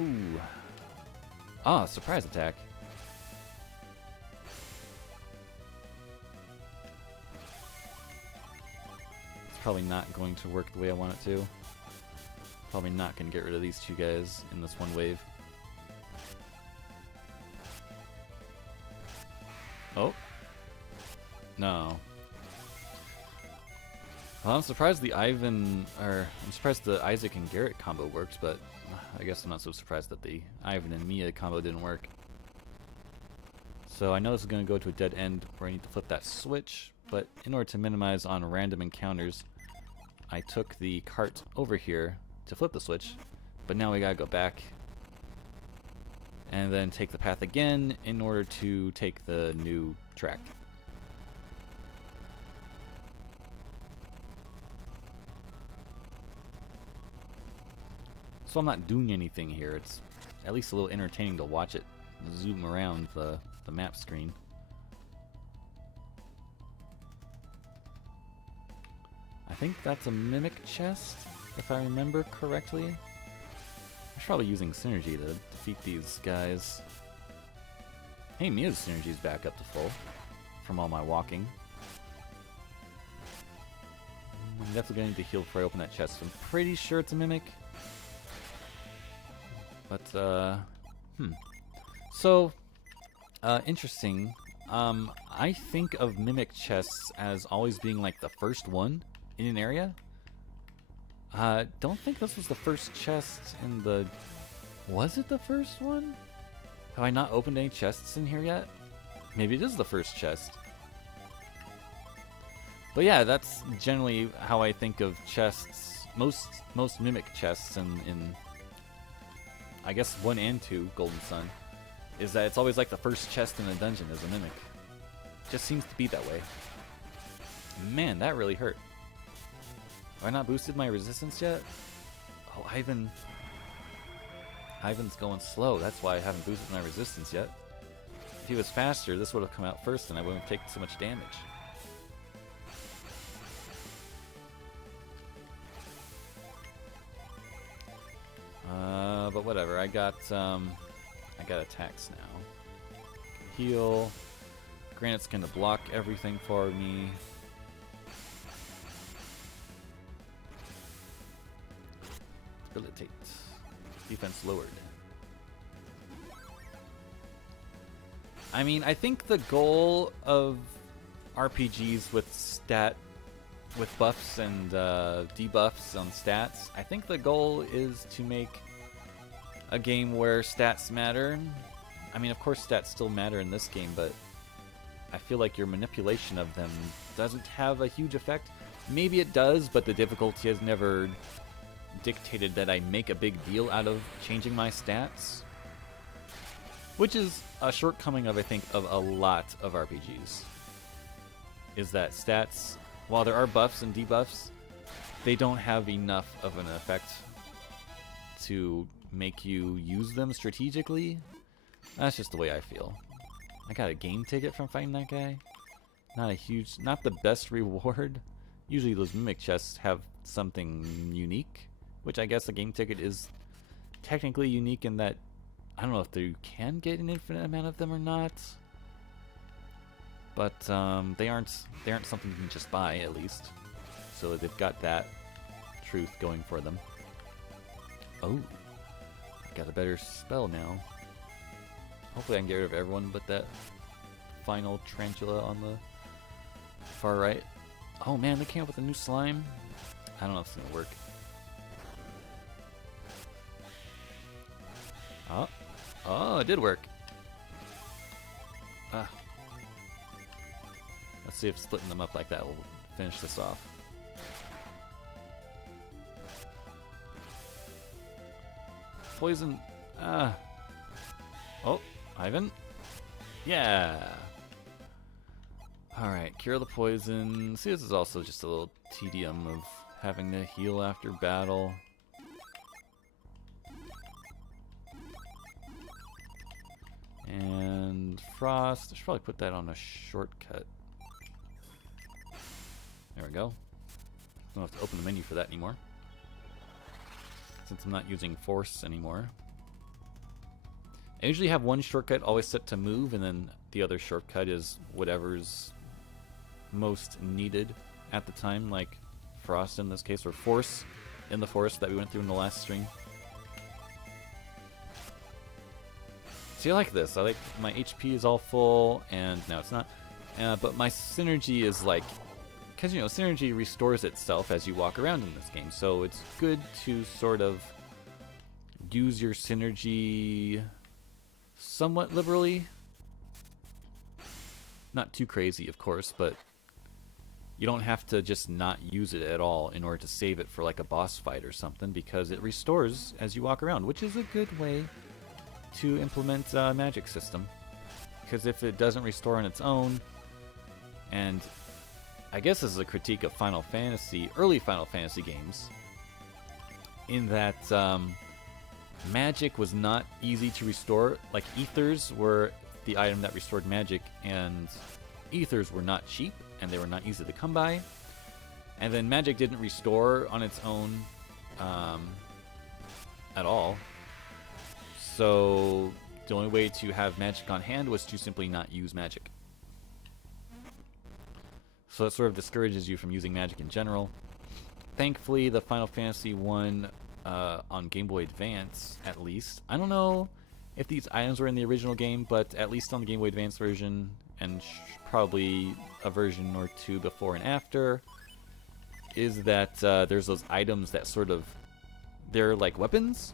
Ooh. Ah, surprise attack. It's probably not going to work the way I want it to. Probably not going to get rid of these two guys in this one wave. Oh. No. Well, I'm surprised the I'm surprised the Isaac and Garrett combo works, but I guess I'm not so surprised that the Ivan and Mia combo didn't work. So I know this is going to go to a dead end where I need to flip that switch, but in order to minimize on random encounters, I took the cart over here to flip the switch, but now we gotta go back and then take the path again in order to take the new track. So I'm not doing anything here. It's at least a little entertaining to watch it zoom around the map screen. I think that's a mimic chest, if I remember correctly. I should probably using synergy to defeat these guys. Hey, Mia's synergy's back up to full from all my walking. I'm definitely going to need to heal before I open that chest. I'm pretty sure it's a mimic. But, So, interesting. I think of mimic chests as always being like the first one in an area. Don't think this was the first chest in the... Was it the first one? Have I not opened any chests in here yet? Maybe it is the first chest. But yeah, that's generally how I think of chests. Most mimic chests in I guess 1 and 2 Golden Sun is that it's always like the first chest in a dungeon is a mimic. Just seems to be that way. Man, that really hurt. Have I not boosted my resistance yet? Oh, Ivan's going slow. That's why I haven't boosted my resistance yet. If he was faster, this would have come out first and I wouldn't have taken so much damage. But whatever, I got attacks now. Heal. Granite's gonna block everything for me. Debilitate. Defense lowered. I mean, I think the goal of RPGs with buffs and debuffs on stats, I think the goal is to make a game where stats matter. I mean, of course stats still matter in this game, but I feel like your manipulation of them doesn't have a huge effect. Maybe it does, but the difficulty has never dictated that I make a big deal out of changing my stats. Which is a shortcoming of, I think, of a lot of RPGs. Is that stats, while there are buffs and debuffs, they don't have enough of an effect to make you use them strategically. That's just the way I feel. I got a game ticket from fighting that guy. Not the best reward. Usually those mimic chests have something unique, which I guess a game ticket is technically unique in that I don't know if you can get an infinite amount of them or not. But they aren't something you can just buy, at least. So they've got that truth going for them. Oh, I got a better spell now. Hopefully I can get rid of everyone but that final tarantula on the far right. Oh man, they came up with a new slime. I don't know if it's gonna work. Oh, it did work. Let's see if splitting them up like that will finish this off. Poison. Oh, Ivan. Yeah. Alright, cure the poison. See, this is also just a little tedium of having to heal after battle. And frost. I should probably put that on a shortcut. There we go. Don't have to open the menu for that anymore, since I'm not using force anymore. I usually have one shortcut always set to move, and then the other shortcut is whatever's most needed at the time, like Frost in this case, or Force in the forest that we went through in the last stream. See, I like this. I like my HP is all full, and now it's not. But my synergy is like, because, you know, synergy restores itself as you walk around in this game. So it's good to sort of use your synergy somewhat liberally. Not too crazy, of course, but you don't have to just not use it at all in order to save it for like a boss fight or something, because it restores as you walk around, which is a good way to implement a magic system. Because if it doesn't restore on its own, and I guess this is a critique of Final Fantasy, early Final Fantasy games, in that magic was not easy to restore. Like, ethers were the item that restored magic, and ethers were not cheap, and they were not easy to come by. And then magic didn't restore on its own at all. So the only way to have magic on hand was to simply not use magic. So that sort of discourages you from using magic in general. Thankfully, the Final Fantasy one on Game Boy Advance, at least. I don't know if these items were in the original game, but at least on the Game Boy Advance version, and probably a version or two before and after, is that there's those items that sort of, they're like weapons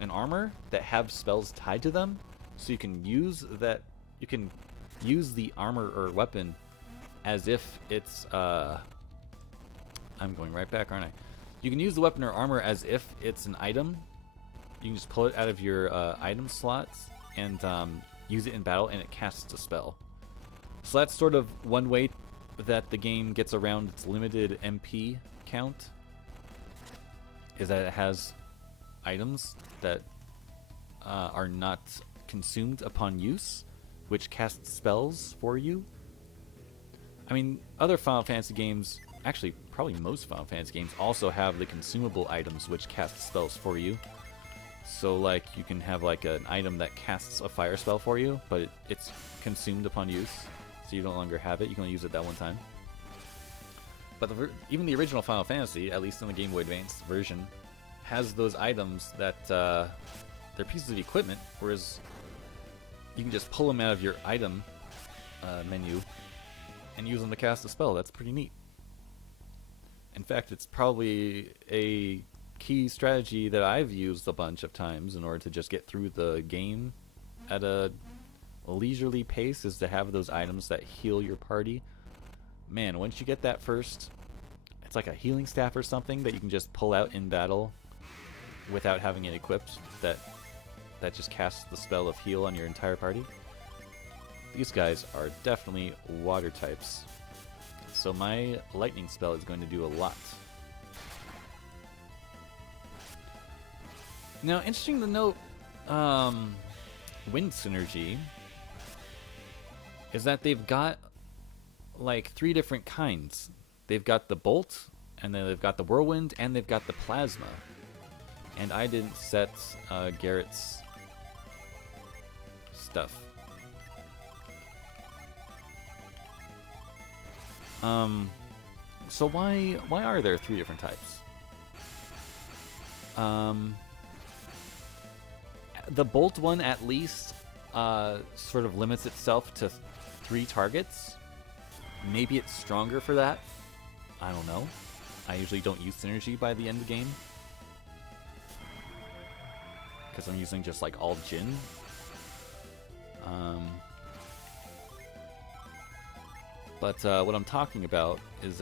and armor that have spells tied to them, so you can use that, you can use the armor or weapon as if it's I'm going right back, aren't I? You can use the weapon or armor as if it's an item. You can just pull it out of your item slots and use it in battle, and it casts a spell. So that's sort of one way that the game gets around its limited MP count, is that it has items that are not consumed upon use, which cast spells for you. I mean, other Final Fantasy games, actually probably most Final Fantasy games, also have the consumable items which cast spells for you. So like you can have like an item that casts a fire spell for you, but it's consumed upon use, so you no longer have it. You can only use it that one time. But even the original Final Fantasy, at least in the Game Boy Advance version, has those items that they're pieces of equipment, whereas you can just pull them out of your item menu and use them to cast a spell. That's pretty neat. In fact, it's probably a key strategy that I've used a bunch of times in order to just get through the game at a leisurely pace, is to have those items that heal your party. Man, once you get that first, it's like a healing staff or something that you can just pull out in battle without having it equipped, that just casts the spell of heal on your entire party. These guys are definitely water types, so my lightning spell is going to do a lot. Now, interesting to note, wind synergy is that they've got like 3 different kinds. They've got the bolt, and then they've got the whirlwind, and they've got the plasma. And I didn't set Garrett's stuff. So why are there 3 different types? The bolt one at least sort of limits itself to 3 targets. Maybe it's stronger for that. I don't know. I usually don't use synergy by the end of the game, because I'm using just like all Jin. But what I'm talking about is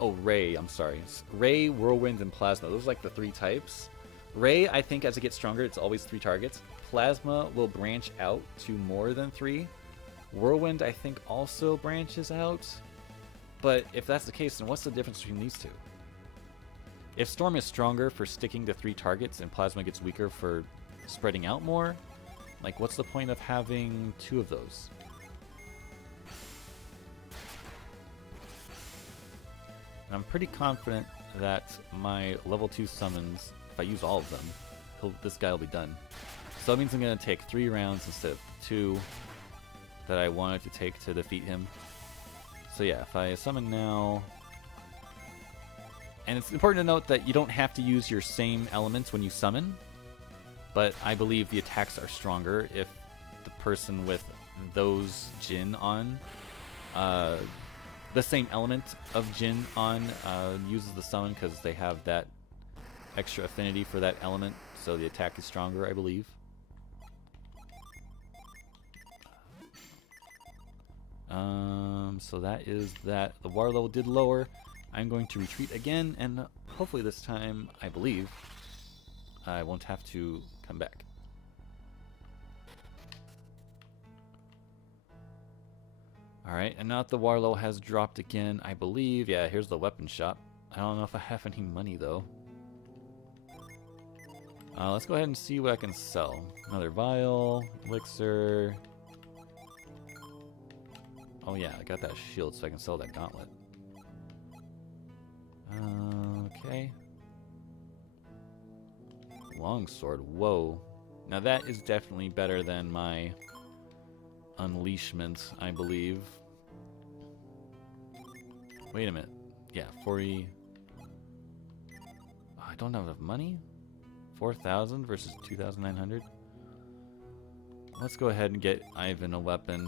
Ray, I'm sorry. Ray, Whirlwind, and Plasma. Those are like the 3 types. Ray, I think as it gets stronger, it's always 3 targets. Plasma will branch out to more than 3. Whirlwind, I think, also branches out. But if that's the case, then what's the difference between these 2? If Storm is stronger for sticking to 3 targets and Plasma gets weaker for spreading out more, like, what's the point of having 2 of those? I'm pretty confident that my level 2 summons, if I use all of them, this guy will be done. So that means I'm going to take 3 rounds instead of 2 that I wanted to take to defeat him. So yeah, if I summon now... And it's important to note that you don't have to use your same elements when you summon, but I believe the attacks are stronger if the person with those Jin on, the same element of Jin on, uses the summon because they have that extra affinity for that element, so the attack is stronger, I believe. So that is that. The water level did lower. I'm going to retreat again, and hopefully this time, I believe, I won't have to come back. Alright, and now that the water level has dropped again, I believe, yeah, here's the weapon shop. I don't know if I have any money, though. Let's go ahead and see what I can sell. Another vial, elixir. Oh yeah, I got that shield, so I can sell that gauntlet. Okay. Longsword, whoa. Now that is definitely better than my unleashment, I believe. Wait a minute. Yeah, 40... Oh, I don't have enough money? 4,000 versus 2,900? Let's go ahead and get Ivan a weapon.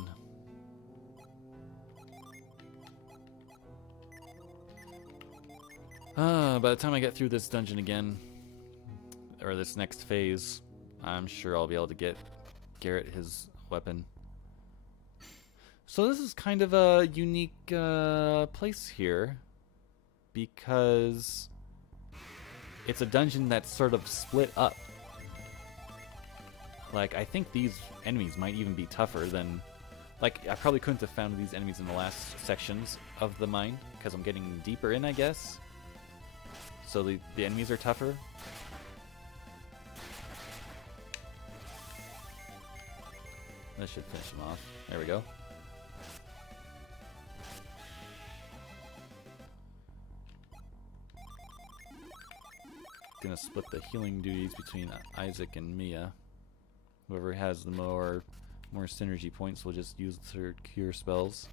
By the time I get through this dungeon again, or this next phase, I'm sure I'll be able to get Garrett his weapon. So this is kind of a unique place here, because it's a dungeon that's sort of split up. Like, I think these enemies might even be tougher than... Like, I probably couldn't have found these enemies in the last sections of the mine, because I'm getting deeper in, I guess. So the enemies are tougher. This should finish them off. There we go. Gonna split the healing duties between Isaac and Mia. Whoever has the more synergy points will just use their cure spells.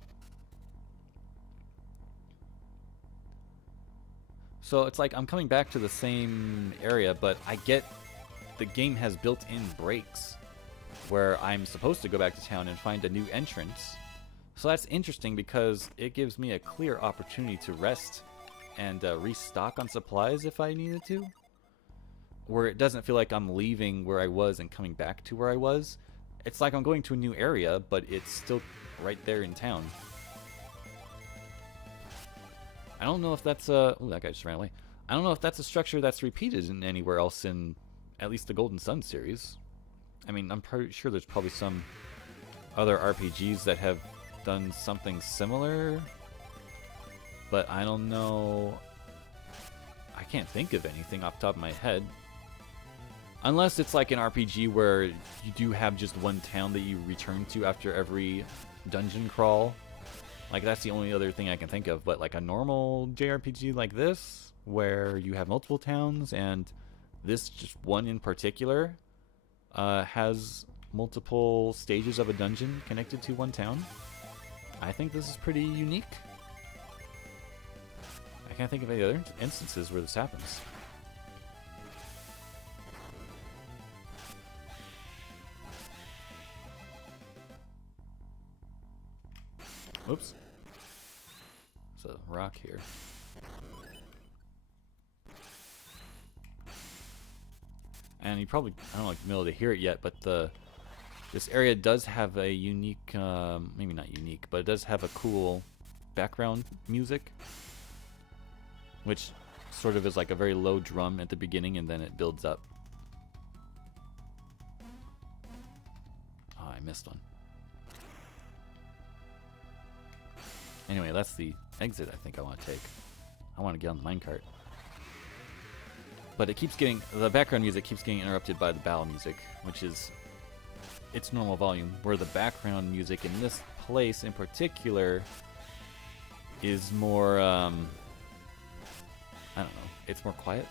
So it's like I'm coming back to the same area, but I get the game has built-in breaks where I'm supposed to go back to town and find a new entrance. So that's interesting because it gives me a clear opportunity to rest and restock on supplies if I needed to. Where it doesn't feel like I'm leaving where I was and coming back to where I was. It's like I'm going to a new area, but it's still right there in town. I don't know if that's a... Ooh, that guy just ran away. I don't know if that's a structure that's repeated in anywhere else in at least the Golden Sun series. I mean, I'm pretty sure there's probably some other RPGs that have done something similar. But I don't know... I can't think of anything off the top of my head. Unless it's like an RPG where you do have just one town that you return to after every dungeon crawl. Like, that's the only other thing I can think of. But like a normal JRPG like this, where you have multiple towns, and this just one in particular has multiple stages of a dungeon connected to one town. I think this is pretty unique. I can't think of any other instances where this happens. Oops. There's a rock here. And you probably, I don't know, like, be able to hear it yet, but this area does have a unique, maybe not unique, but it does have a cool background music, which sort of is like a very low drum at the beginning, and then it builds up. Oh, I missed one. Anyway, that's the exit I think I want to take. I want to get on the minecart. But it keeps getting, the background music keeps getting interrupted by the battle music, which is its normal volume, where the background music in this place in particular is more, I don't know, it's more quiet.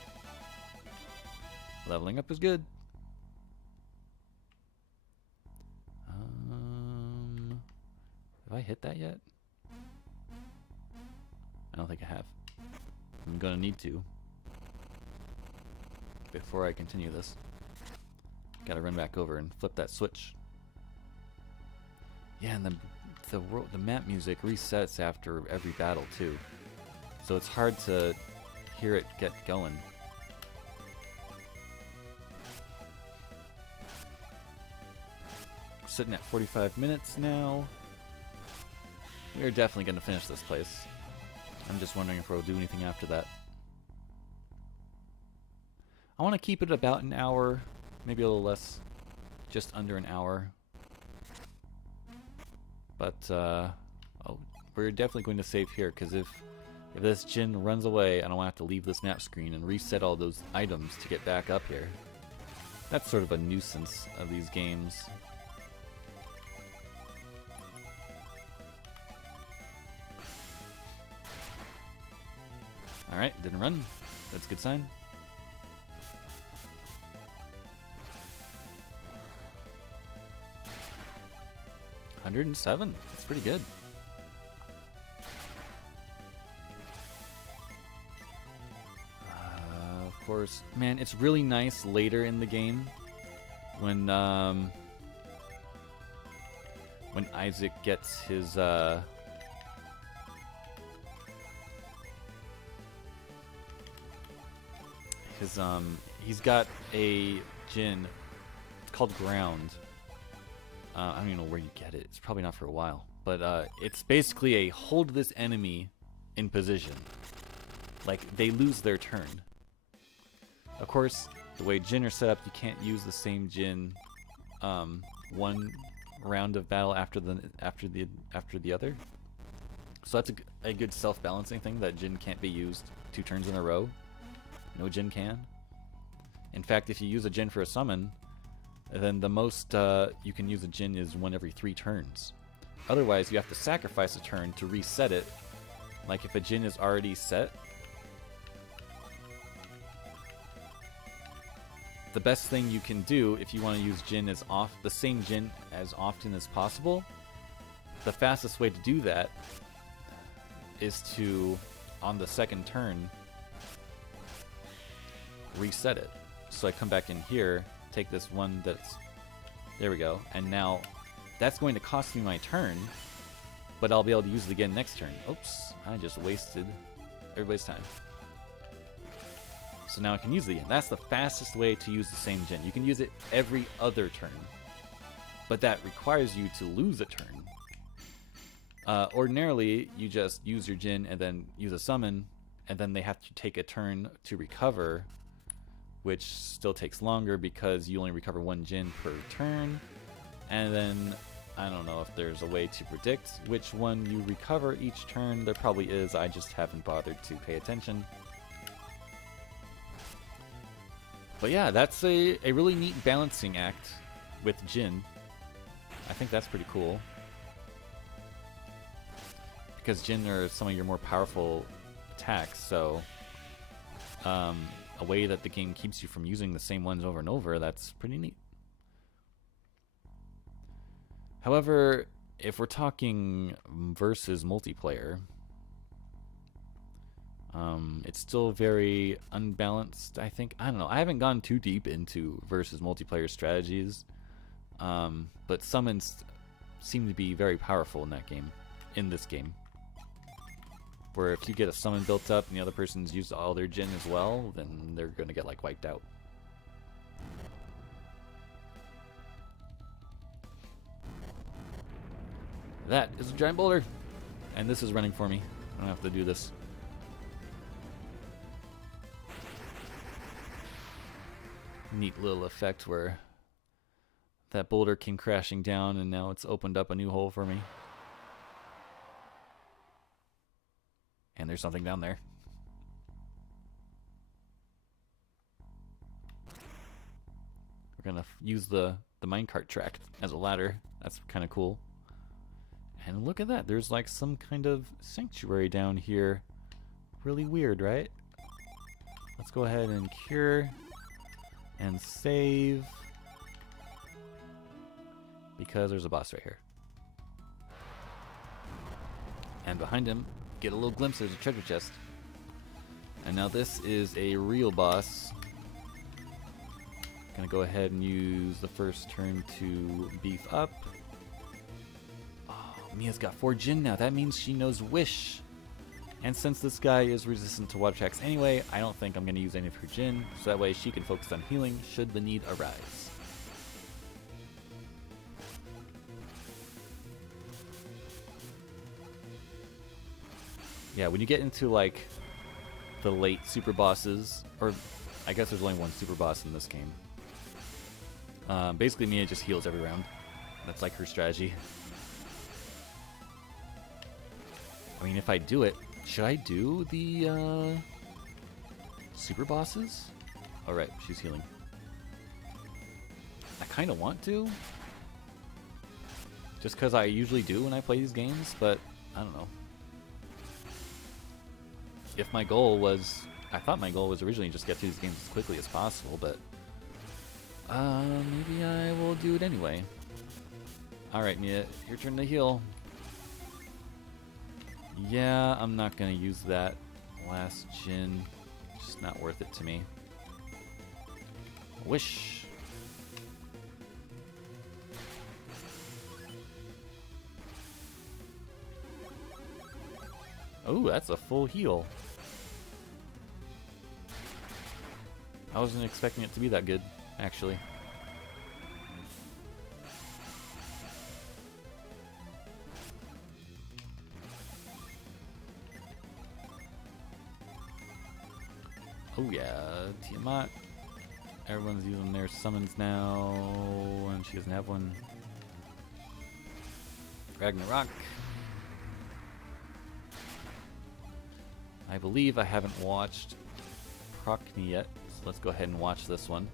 Leveling up is good. hit that yet? I don't think I have. I'm gonna need to before I continue this. Gotta run back over and flip that switch. Yeah, and the map music resets after every battle too, so it's hard to hear it get going. Sitting at 45 minutes now. We are definitely going to finish this place. I'm just wondering if we'll do anything after that. I want to keep it about an hour, maybe a little less, just under an hour. But oh, we're definitely going to save here, because if this Jin runs away, I don't want to have to leave this map screen and reset all those items to get back up here. That's sort of a nuisance of these games. Alright, didn't run. That's a good sign. $107. That's pretty good. Of course, man, it's really nice later in the game when Isaac gets his he's got a Jin called Ground. I don't even know where you get it. It's probably not for a while. But it's basically a hold this enemy in position. Like, they lose their turn. Of course, the way Jin are set up, you can't use the same Jin one round of battle after the other. So that's a good self-balancing thing, that Jin can't be used 2 turns in a row. No Jin can. In fact, if you use a Jin for a summon, then the most you can use a Jin is 1 every 3 turns. Otherwise, you have to sacrifice a turn to reset it. Like if a Jin is already set, the best thing you can do if you want to use Jin as the same Jin as often as possible, the fastest way to do that is to, on the second turn, reset it. So I come back in here, take this one that's, there we go, and now that's going to cost me my turn, but I'll be able to use it again next turn. Oops, I just wasted everybody's time. So now I can use it again. That's the fastest way to use the same Jin. You can use it every other turn, but that requires you to lose a turn. Ordinarily, you just use your Jin and then use a summon, and then they have to take a turn to recover, which still takes longer because you only recover 1 Jin per turn. And then, I don't know if there's a way to predict which one you recover each turn. There probably is, I just haven't bothered to pay attention. But yeah, that's a really neat balancing act with Jin. I think that's pretty cool. Because Jin are some of your more powerful attacks, so a way that the game keeps you from using the same ones over and over, that's pretty neat. However, if we're talking versus multiplayer, it's still very unbalanced, I think. I don't know. I haven't gone too deep into versus multiplayer strategies, but summons seem to be very powerful in that game, in this game. Where if you get a summon built up and the other person's used all their Jin as well, then they're going to get, like, wiped out. That is a giant boulder! And this is running for me. I don't have to do this. Neat little effect where that boulder came crashing down and now it's opened up a new hole for me. And there's something down there. We're gonna use the minecart track as a ladder. That's kind of cool. And look at that, there's like some kind of sanctuary down here. Really weird, right? Let's go ahead and cure and save, because there's a boss right here. And behind him, get a little glimpse, there's a treasure chest. And now this is a real boss. Gonna go ahead and use the first turn to beef up. Oh, Mia's got 4 Jin now. That means she knows Wish. And since this guy is resistant to water attacks anyway, I don't think I'm gonna use any of her Jin, so that way she can focus on healing should the need arise. Yeah, when you get into like the late super bosses, or I guess there's only one super boss in this game. Basically, Mia just heals every round. That's like her strategy. I mean, if I do it, should I do the super bosses? Alright, she's healing. I kind of want to. Just because I usually do when I play these games, but I don't know. If my goal was... I thought my goal was originally just get through these games as quickly as possible, but... maybe I will do it anyway. Alright, Mia, your turn to heal. Yeah, I'm not gonna use that last Jin. Just not worth it to me. Wish. Oh, that's a full heal. I wasn't expecting it to be that good, actually. Oh yeah, Tiamat. Everyone's using their summons now, and she doesn't have one. Ragnarok. I believe I haven't watched Procne yet, so let's go ahead and watch this one.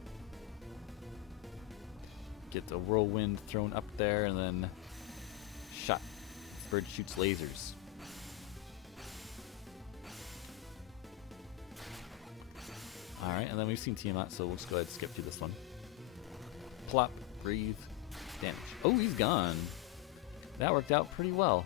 Get the whirlwind thrown up there, and then shot. This bird shoots lasers. Alright, and then we've seen Tiamat, so we'll just go ahead and skip through this one. Plop, breathe, damage. Oh, he's gone. That worked out pretty well.